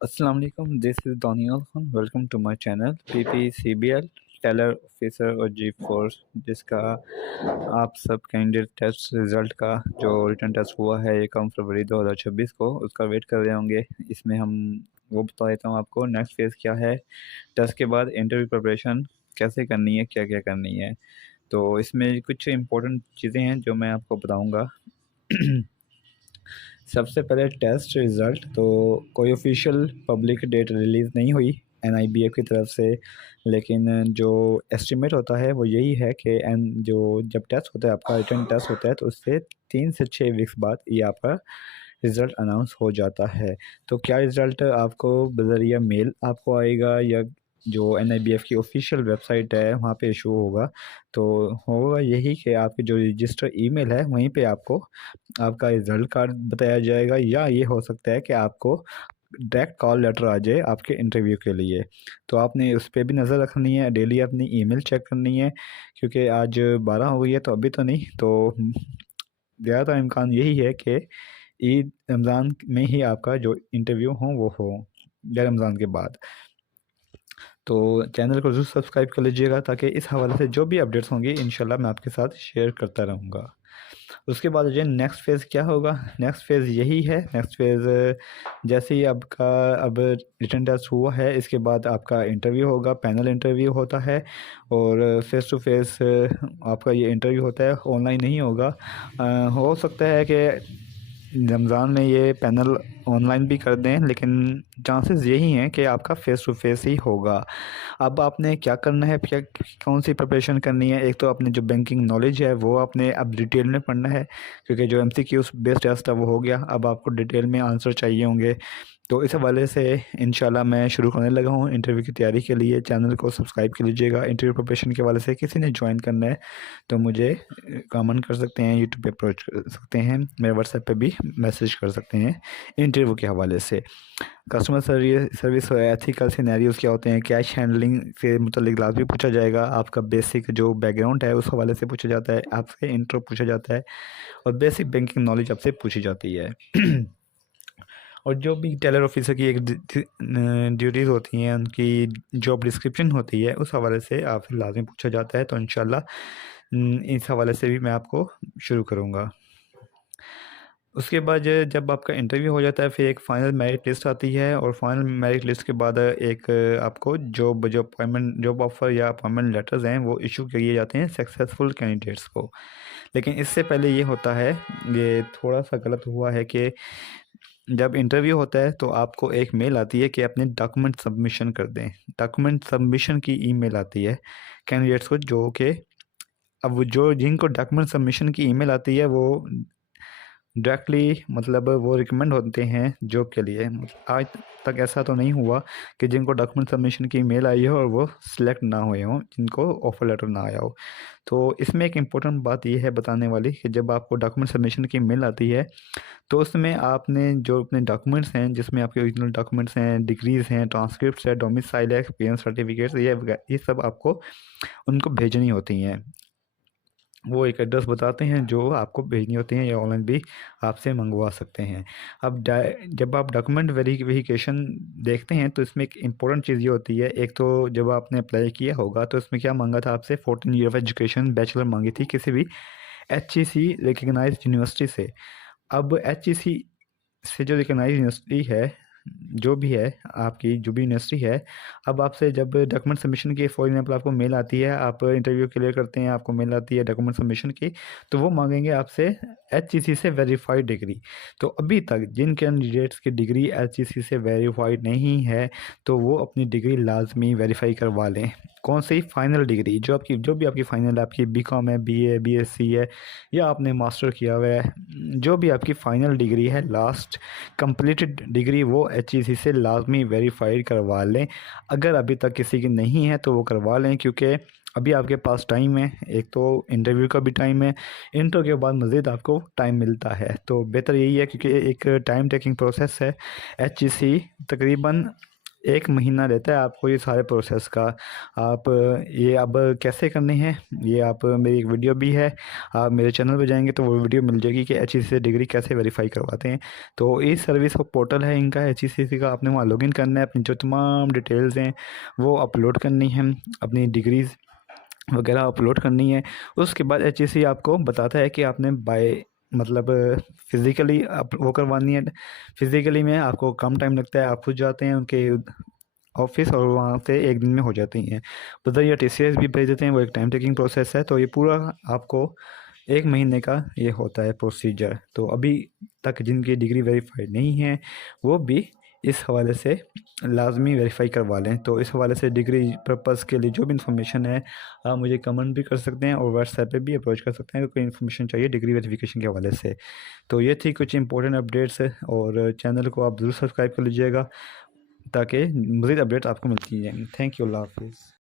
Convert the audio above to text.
अस्सलाम वालेकुम, this is Daniyal Khan. Welcome to my channel PPCBL tailor officer और जी फोर्स, जिसका आप सब कैंडिडेट टेस्ट रिज़ल्ट का जो रिटन टेस्ट हुआ है 1 फरवरी 2026 को, उसका वेट कर रहे होंगे। इसमें हम वो बता देता हूँ आपको नेक्स्ट फेज़ क्या है। टेस्ट के बाद इंटरव्यू प्रिपरेशन कैसे करनी है, क्या-क्या करनी है। तो इसमें कुछ इम्पोर्टेंट चीज़ें हैं जो मैं आपको बताऊँगा। सबसे पहले टेस्ट रिज़ल्ट तो कोई ऑफिशियल पब्लिक डेट रिलीज़ नहीं हुई एनआईबीएफ की तरफ से, लेकिन जो एस्टिमेट होता है वो यही है कि एन जो जब टेस्ट होता है, आपका रिटन टेस्ट होता है, तो उससे 3 से 6 वीक्स बाद ये आपका रिज़ल्ट अनाउंस हो जाता है। तो क्या रिज़ल्ट आपको बज़रिया मेल आपको आएगा या जो एनआईबीएफ की ऑफिशियल वेबसाइट है वहाँ पे इशू होगा। तो होगा यही कि आपकी जो रजिस्टर ईमेल है वहीं पे आपको आपका रिज़ल्ट कार्ड बताया जाएगा, या ये हो सकता है कि आपको डायरेक्ट कॉल लेटर आ जाए आपके इंटरव्यू के लिए। तो आपने उस पे भी नज़र रखनी है, डेली अपनी ईमेल चेक करनी है, क्योंकि आज 12 हो गई है तो अभी तो नहीं, तो ज़्यादा इम्कान यही है कि ईद रमज़ान में ही आपका जो इंटरव्यू वो हो, या रमज़ान के बाद। तो चैनल को ज़रूर सब्सक्राइब कर लीजिएगा, ताकि इस हवाले से जो भी अपडेट्स होंगी इंशाल्लाह मैं आपके साथ शेयर करता रहूँगा। उसके बाद जो नेक्स्ट फ़ेज़ क्या होगा, नेक्स्ट फ़ेज़ यही है। नेक्स्ट फ़ेज़ जैसे ही आपका अब रिटन टेस्ट हुआ है, इसके बाद आपका इंटरव्यू होगा, पैनल इंटरव्यू होता है, और फ़ेस टू फ़ेस आपका ये इंटरव्यू होता है, ऑनलाइन नहीं होगा। हो सकता है कि रमज़ान में ये पैनल ऑनलाइन भी कर दें, लेकिन चांसेस यही हैं कि आपका फ़ेस टू फ़ेस ही होगा। अब आपने क्या करना है, क्या कौन सी प्रिपरेशन करनी है, एक तो अपनी जो बैंकिंग नॉलेज है वो आपने अब डिटेल में पढ़ना है, क्योंकि जो एमसीक्यूज़ बेस्ड टेस्ट है वो हो गया, अब आपको डिटेल में आंसर चाहिए होंगे। तो इस हवाले से इंशाल्लाह मैं शुरू करने लगा हूँ इंटरव्यू की तैयारी के लिए। चैनल को सब्सक्राइब कर लीजिएगा। इंटरव्यू प्रिपरेशन के हवाले से किसी ने ज्वाइन करना है तो मुझे कमेंट कर सकते हैं, यूट्यूब पे अप्रोच कर सकते हैं, मेरे व्हाट्सएप पे भी मैसेज कर सकते हैं इंटरव्यू के हवाले से। कस्टमर सर्विस और एथिकल सिनेरियोज़ क्या होते हैं, कैश हैंडलिंग से मुतल्लिक लाजमी पूछा जाएगा। आपका बेसिक जो बैकग्राउंड है उस हवाले से पूछा जाता है, आपसे इंट्रो पूछा जाता है, और बेसिक बैंकिंग नॉलेज आपसे पूछी जाती है। और जो भी टेलर ऑफिसर की एक ड्यूटीज़ होती हैं, उनकी जॉब डिस्क्रिप्शन होती है, उस हवाले से आपसे लाज़िम पूछा जाता है। तो इंशाल्लाह इस हवाले से भी मैं आपको शुरू करूँगा। उसके बाद जब आपका इंटरव्यू हो जाता है, फिर एक फ़ाइनल मेरिट लिस्ट आती है, और फाइनल मेरिट लिस्ट के बाद एक आपको जॉब ऑफ़र या अपॉइंटमेंट लेटर्स हैं वो इशू किए जाते हैं सक्सेसफुल कैंडिडेट्स को। लेकिन इससे पहले ये होता है, ये थोड़ा-सा गलत हुआ है कि जब इंटरव्यू होता है तो आपको एक मेल आती है कि अपने डॉक्यूमेंट सबमिशन कर दें। डॉक्यूमेंट सबमिशन की ईमेल आती है कैंडिडेट्स को, जो कि अब वो जो जिनको डॉक्यूमेंट सबमिशन की ईमेल आती है वो डायरेक्टली मतलब वो रिकमेंड होते हैं जॉब के लिए। आज तक ऐसा तो नहीं हुआ कि जिनको डॉक्यूमेंट सबमिशन की मेल आई हो और वो सिलेक्ट ना हुए हों, जिनको ऑफ़र लेटर ना आया हो। तो इसमें एक इम्पोर्टेंट बात ये है बताने वाली कि जब आपको डॉक्यूमेंट सबमिशन की मेल आती है, तो उसमें आपने जो अपने डॉक्यूमेंट्स हैं, जिसमें आपके ओरिजिनल डॉक्यूमेंट्स हैं, डिग्रीज़ हैं, ट्रांसक्रिप्ट्स है, डोमिसाइल है, एक्सपीरियंस सर्टिफिकेट्स, ये सब आपको उनको भेजनी होती हैं। वो एक एड्रेस बताते हैं जो आपको भेजनी होती हैं, या ऑनलाइन भी आपसे मंगवा सकते हैं। अब जब आप डॉक्यूमेंट वेरिफिकेशन देखते हैं तो इसमें एक इम्पोर्टेंट चीज़ ये होती है, एक तो जब आपने अप्लाई किया होगा तो इसमें क्या मांगा था आपसे, 14 ईयर ऑफ एजुकेशन बैचलर मांगी थी किसी भी एचईसी रिकग्नाइज्ड यूनिवर्सिटी से। अब एचईसी से जो रिकग्नाइज्ड यूनिवर्सिटी है, जो भी है आपकी जो भी यूनिवर्सिटी है, अब आपसे जब डॉक्यूमेंट सबमिशन की फॉर एग्जाम्पल आपको मेल आती है, आप इंटरव्यू क्लियर करते हैं, आपको मेल आती है डॉक्यूमेंट सबमिशन की, तो वो मांगेंगे आपसे एचईसी से वेरीफाइड डिग्री। तो अभी तक जिन कैंडिडेट्स की डिग्री एचईसी से वेरीफाइड नहीं है, तो वो अपनी डिग्री लाजमी वेरीफाई करवा लें। कौन सी फाइनल डिग्री, जो भी आपकी फ़ाइनल, आपकी बीकॉम है, बीए, बीएससी है, या आपने मास्टर किया हुआ है, जो भी आपकी फ़ाइनल डिग्री है, लास्ट कंप्लीटेड डिग्री, वो एचईसी से लाजमी वेरीफाइड करवा लें। अगर अभी तक किसी की नहीं है तो वो करवा लें, क्योंकि अभी आपके पास टाइम है। एक तो इंटरव्यू का भी टाइम है, इंटरव्यू के बाद मज़ीद आपको टाइम मिलता है, तो बेहतर यही है, क्योंकि एक टाइम टेकिंग प्रोसेस है। एचईसी तकरीबन 1 महीना रहता है आपको ये सारे प्रोसेस का। आप ये अब कैसे करने हैं, ये आप मेरी एक वीडियो भी है, आप मेरे चैनल पे जाएंगे तो वो वीडियो मिल जाएगी कि HEC से डिग्री कैसे वेरीफाई करवाते हैं। तो इस सर्विस का पोर्टल है इनका HEC का, आपने वहाँ लॉगिन करना है, अपनी जो तमाम डिटेल्स हैं वो अपलोड करनी है, अपनी डिग्रीज़ वगैरह अपलोड करनी है। उसके बाद HEC आपको बताता है कि आपने बाय मतलब फ़िज़िकली आप वो करवानी है। फ़िज़िकली में आपको कम टाइम लगता है, आप खुद जाते हैं उनके ऑफ़िस और वहाँ से 1 दिन में हो जाती हैं। उधर या TCS भी भेज देते हैं, वो एक टाइम टेकिंग प्रोसेस है। तो ये पूरा आपको 1 महीने का ये होता है प्रोसीजर। तो अभी तक जिनकी डिग्री वेरीफाइड नहीं है वो भी इस हवाले से लाज़मी वेरीफाई करवा लें। तो इस हवाले से डिग्री पर्पज़ के लिए जो भी इन्फॉर्मेशन है आप मुझे कमेंट भी कर सकते हैं और व्हाट्सएप पे भी अप्रोच कर सकते हैं अगर कोई इन्फॉर्मेशन चाहिए डिग्री वेरिफिकेशन के हवाले से। तो ये थी कुछ इंपॉर्टेंट अपडेट्स और चैनल को आप ज़रूर सब्सक्राइब कर लीजिएगा ताकि मज़ीद अपडेट्स आपको मिलती रहेंगी। थैंक यू, अल्लाह हाफ़िज़।